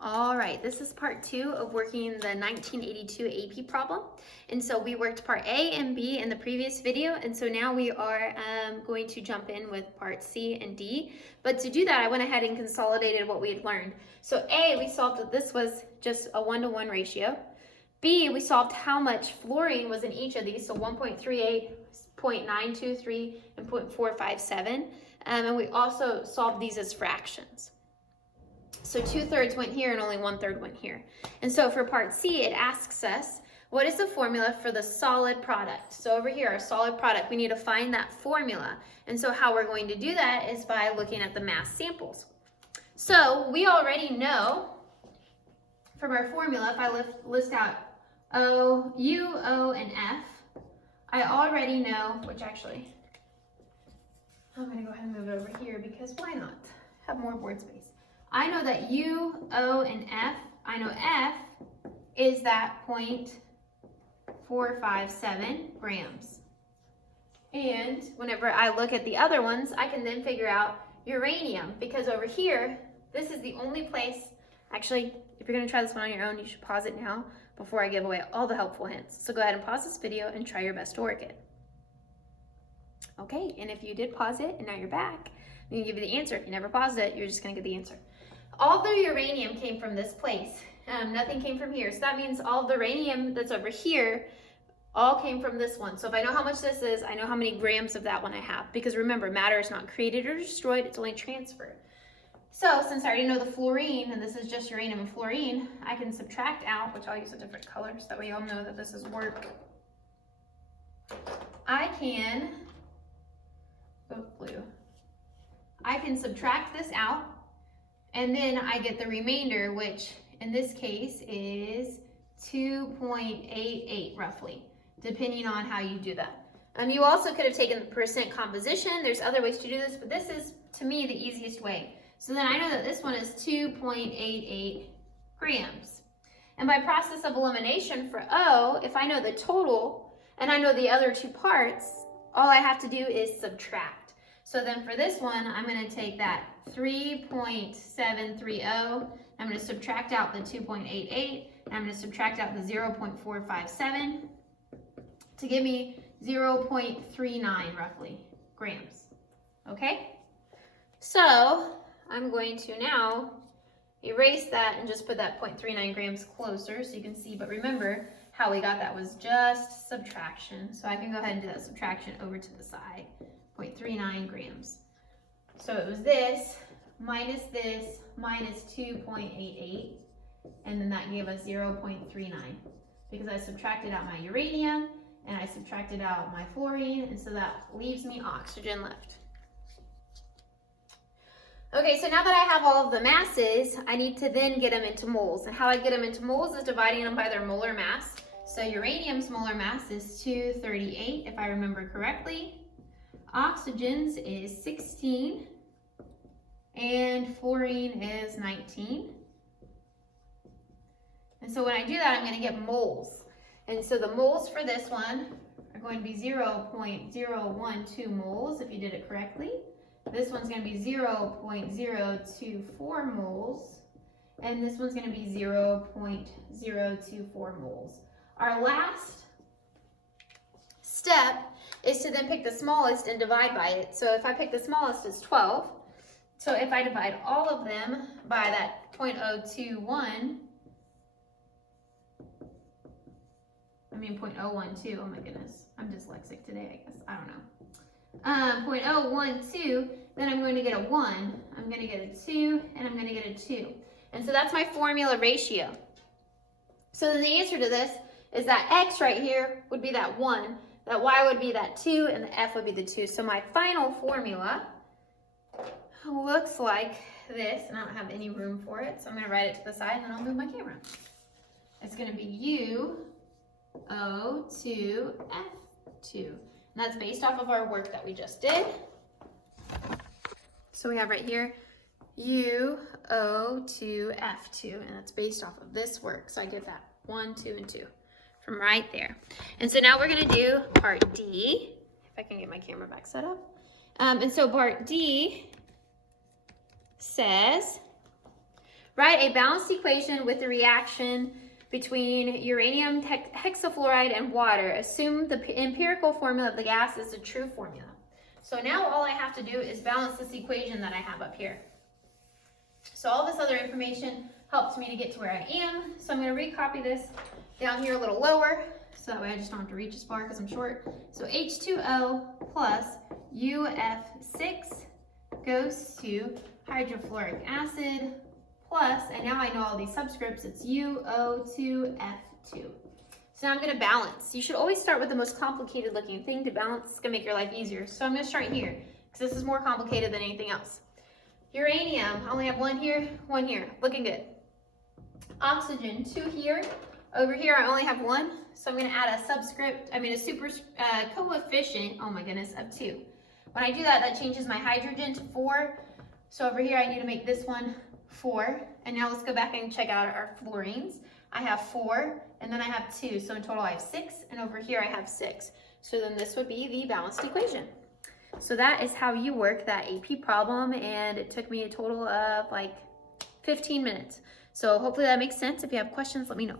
All right, this is part 2 of working the 1982 AP problem. And so we worked part A and B in the previous video, and so now we are going to jump in with part C and D. But to do that, I went ahead and consolidated what we had learned. So A, we solved that this was just a 1-to-1 ratio. B, we solved how much fluorine was in each of these, so 1.38, 0.923, and 0.457. And we also solved these as fractions. So 2/3 went here and only 1/3 went here. And so for part C, it asks us, what is the formula for the solid product? So over here, our solid product, we need to find that formula. And so how we're going to do that is by looking at the mass samples. So we already know from our formula, if I list out O, U, O, and F, I already know, which actually, I'm going to go ahead and move it over here because why not? Have more board space. I know that U, O, and F, I know F is that 0.457 grams. And whenever I look at the other ones, I can then figure out uranium, because over here, this is the only place, actually, if you're gonna try this one on your own, you should pause it now before I give away all the helpful hints. So go ahead and pause this video and try your best to work it. Okay, and if you did pause it and now you're back, I'm gonna give you the answer. If you never paused it, you're just gonna get the answer. All the uranium came from this place. Nothing came from here. So that means all the uranium that's over here all came from this one. So if I know how much this is, I know how many grams of that one I have. Because remember, matter is not created or destroyed, it's only transferred. So since I already know the fluorine, and this is just uranium and fluorine, I can subtract out, which I'll use a different color so that way you all know that this is work. I can subtract this out, and then I get the remainder, which in this case is 2.88 roughly, depending on how you do that. You also could have taken the percent composition. There's other ways to do this, but this is, to me, the easiest way. So then I know that this one is 2.88 grams. And by process of elimination for O, if I know the total and I know the other two parts, all I have to do is subtract. So then for this one, I'm going to take that 3.730, I'm going to subtract out the 2.88, and I'm going to subtract out the 0.457 to give me 0.39 roughly grams. Okay? So I'm going to now erase that and just put that 0.39 grams closer so you can see, but remember how we got that was just subtraction. So I can go ahead and do that subtraction over to the side. 0.39 grams. So it was this minus 2.88, and then that gave us 0.39 because I subtracted out my uranium and I subtracted out my fluorine, and so that leaves me oxygen left. Okay, so now that I have all of the masses, I need to then get them into moles. And how I get them into moles is dividing them by their molar mass. So uranium's molar mass is 238, if I remember correctly. Oxygen's is 16, and fluorine is 19. And so when I do that, I'm going to get moles. And so the moles for this one are going to be 0.012 moles, if you did it correctly. This one's going to be 0.024 moles, and this one's going to be 0.024 moles. Our last step is to then pick the smallest and divide by it. So if I pick the smallest, it's 12. So if I divide all of them by that 0.012, I mean 0.012, oh my goodness, I'm dyslexic today, I guess, I don't know. 0.012, then I'm going to get a 1, I'm going to get a 2, and I'm going to get a 2. And so that's my formula ratio. So then the answer to this is that X right here would be that 1, that Y would be that 2, and the F would be the 2. So my final formula looks like this, and I don't have any room for it, so I'm going to write it to the side, and then I'll move my camera. It's going to be UO2F2. And that's based off of our work that we just did. So we have right here UO2F2, and that's based off of this work. So I get that 1, 2, and 2 from right there. And so now we're going to do part D, if I can get my camera back set up. And so part D says Write a balanced equation with the reaction between uranium hexafluoride and water. Assume the empirical formula of the gas is a true formula. So now all I have to do is balance this equation that I have up here. So all this other information helps me to get to where I am. So I'm going to recopy this down here a little lower, so that way I just don't have to reach as far because I'm short. So H2O plus UF6 goes to hydrofluoric acid plus, and now I know all these subscripts, it's UO2F2. So now I'm going to balance. You should always start with the most complicated looking thing to balance. It's going to make your life easier. So I'm going to start here because this is more complicated than anything else. Uranium, I only have one here, looking good. Oxygen, 2 here. Over here, I only have 1. So I'm going to add a super coefficient, oh my goodness, of 2. When I do that, that changes my hydrogen to 4. So over here, I need to make this one 4. And now let's go back and check out our fluorines. I have 4, and then I have 2. So in total, I have 6, and over here, I have 6. So then this would be the balanced equation. So that is how you work that AP problem, and it took me a total of like 15 minutes. So hopefully that makes sense. If you have questions, let me know.